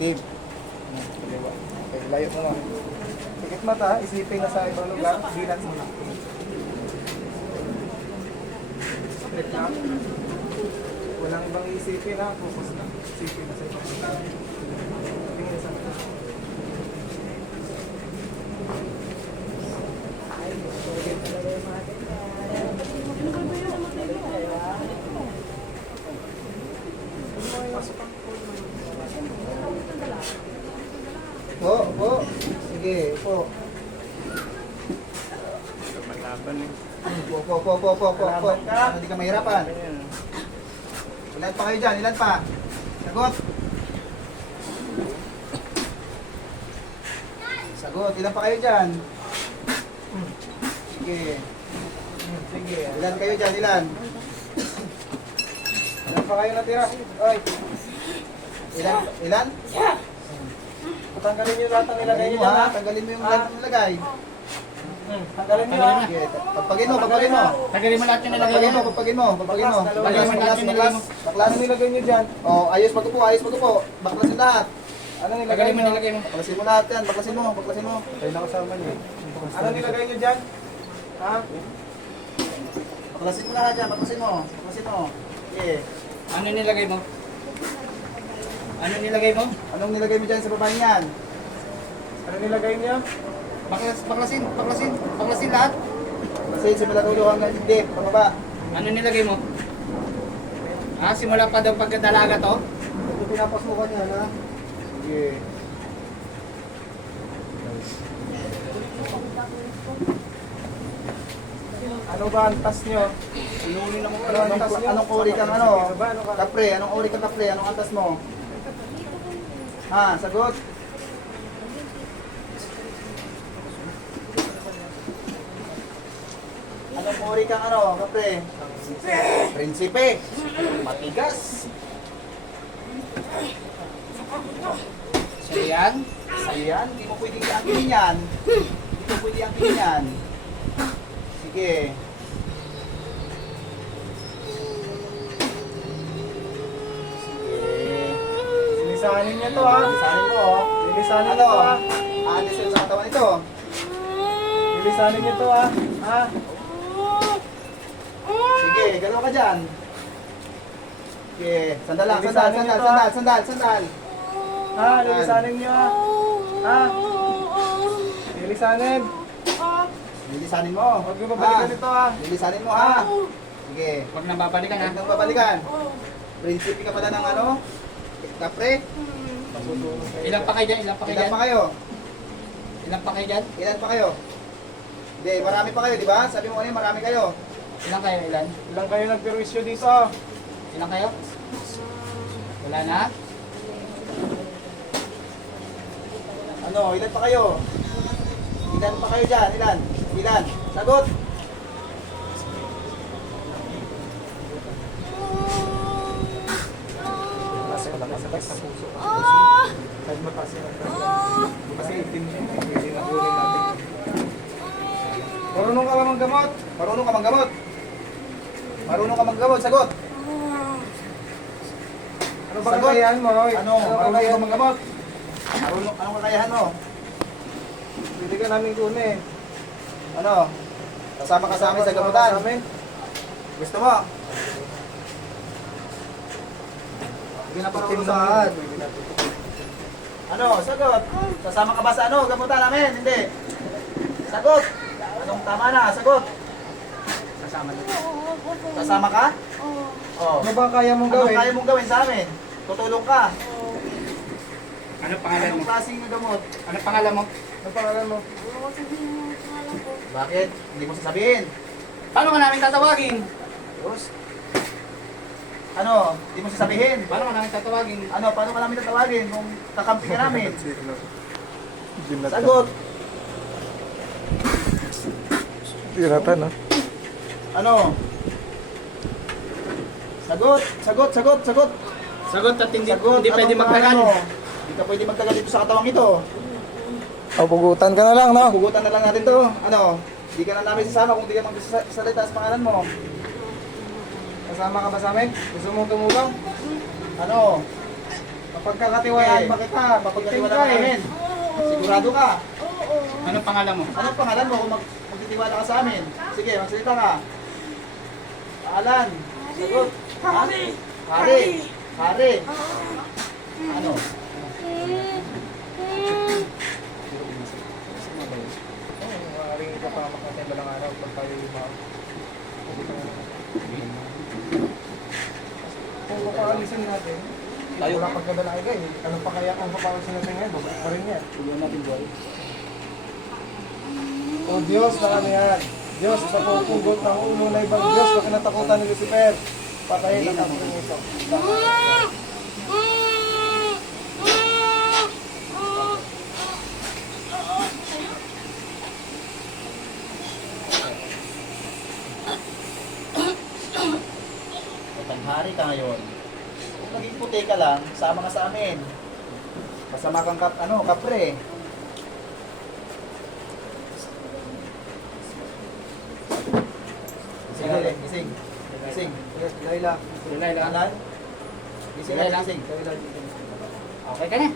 Positive. Kaliwa. Okay, layo mo lang. Pikit mata, isipin na sa ibang lugar, bilang mo lang. Straight lang. Walang ibang isipin ha, focus lang. Isipin na sa ibang lugar. Tingin sa mata. Po. Sige, po. Malaban eh. Po. Hindi ka mahirapan. Ilan pa kayo dyan? Ilan pa? Sagot. Sagot. Ilan pa kayo dyan? Sige. Sige. Ilan kayo dyan? Ilan? Ilan pa kayo natira? Oy. Ilan? Tanggalin niyo lahat ng nilagay niyo dyan ha. Tanggalin mo yung lahat ng nilagay. Tanggalin niyo ha. Pagpagin mo. Tagalin mo lahat yung nilagay mo. Pagpagin mo. Tagalin mo lahat yung nilagay mo. Baklas ang nilagay niyo dyan. Oh, ayos magpupo. Baklasin lahat. Ano nilagay Tagalin mo niyo? nilagay mo. Baklasin mo lahat yan. Baklasin mo. Tayo nakasama niya. Ano nilagay niyo dyan? Ha? Baklasin mo lahat yan. Baklasin mo. Okay. Ano nilagay mo? Ano nilagay mo? Anong nilagay mo dyan sa babae niyan? Ano nilagay niya? Baklasin lahat. Baklasin simula ulo hanggang dibdib. Pababa. Ano nilagay mo? Simula pa daw pagkadalaga to? Ito pinapasukan niya na. Sige. Ano ba ang task niyo? Inunin mo anong uri kang ano? Kapre, anong uri kang kapre? Anong antas mo? Ha, sagot. Anong uri kang ano, kapre? Prinsipe. Matigas. So yan. Ayan, hindi mo pwedeng angkinin yan. Sige. Lilisanin niya to ha. Lisanin mo, oh. Lilisanin Ano? niyo to ha. Alisin sa katawan ito. Lilisanin niyo to ha. Ha? Sige, galaw ka dyan. Sige, sandal lang, Lilisanin niyo to, ha? sandal. Ha? Lilisanin niyo ha. Ha? Lilisanin. Lilisanin mo. Huwag niyo babalikan Ha? ito ha. Lilisanin mo, ha? Sige. Huwag na babalikan ha. Huwag nang babalikan. Prinsipe ka pala ng ano? Kapre? Ilan pa kayo dyan? Ilan pa kayo? Ilan pa kayo? Hindi, marami pa kayo, di ba? Sabi mo kanina, marami kayo. Ilan kayo? Ilang kayo nagperwisyo dito? Ilan kayo? Wala na? Ano, ilan pa kayo? Ilan pa kayo dyan? Ilan? Sagot! Masakit sa puso. Kahit mataas yan. Kasi itim niya. Hindi na ulit natin. Marunong ka ba manggamot? Sagot! Ano ba Sagot. kakayahan mo? Ano? Marunong ka ba manggamot? Anong kakayahan mo? Pwede ka namin kunin. Ano? Kasama ka sa amin sa gamutan? Sa amin. Gusto mo? Hindi na parang saan. Ano? Sagot! Kasama ka ba sa ano? Gamutan namin? Hindi. Sagot! Anong tama na? Sagot! Kasama ka? Oo. Ano ba kaya mong Anong gawin? kaya mong gawin sa amin? Tutulong ka. Ano pangalan mo? Anong klaseng gamot? Ano pangalan mo? Ano pangalan mo? Bakit? Hindi mo sasabihin. Paano ka namin tatawagin? Diyos. Ano? Hindi mo sasabihin. Paano ka namin tatawagin? Ano? Paano ka namin tatawagin kung kakampi ka namin? Sagot. Tiratan ha? Ano? Sagot. Sagot at hindi Sagot. pwede Anong magtagal. pangalan mo? Hindi ka pwede magtagal dito sa katawang ito. Pugutan ka na lang, no? Pugutan na lang natin to. Ano? Hindi ka na namin sasama kung hindi ka magsasalita sa pangalan mo. Kasama ka ba sa amin? Gusto mong tumulong? Ano? Mapagkakatiwalaan ba kita? Pagkatiwala Itim ka namin. Sigurado ka. Anong pangalan mo? Anong pangalan mo kung magtitiwala ka sa amin? Sige, magsalita ka. Pangalan. Sagot. Hari. Hari. Hari. Ano? Maaaring ipapamak natin balang araw pag tayo lumao. Kung papaalisin natin, Tayo. wala pagkadalaga eh. Ano pa kaya kung papaalisin natin ngayon? Babalik pa rin yan. Tulungan natin, Joy. O Diyos na ano yan? Diyos sa pupugot ng ulo na ibang Diyos na kinatakutan ni Lucifer. Patayin ang kapatid ito. Tanghari ka ngayon. Kung naging puti ka lang, sama ka sa amin. Masama kang kapre. Gising natin, gising. Gising. Laila. Laila. Anan? Gising natin, gising. Laila. Okay ka na.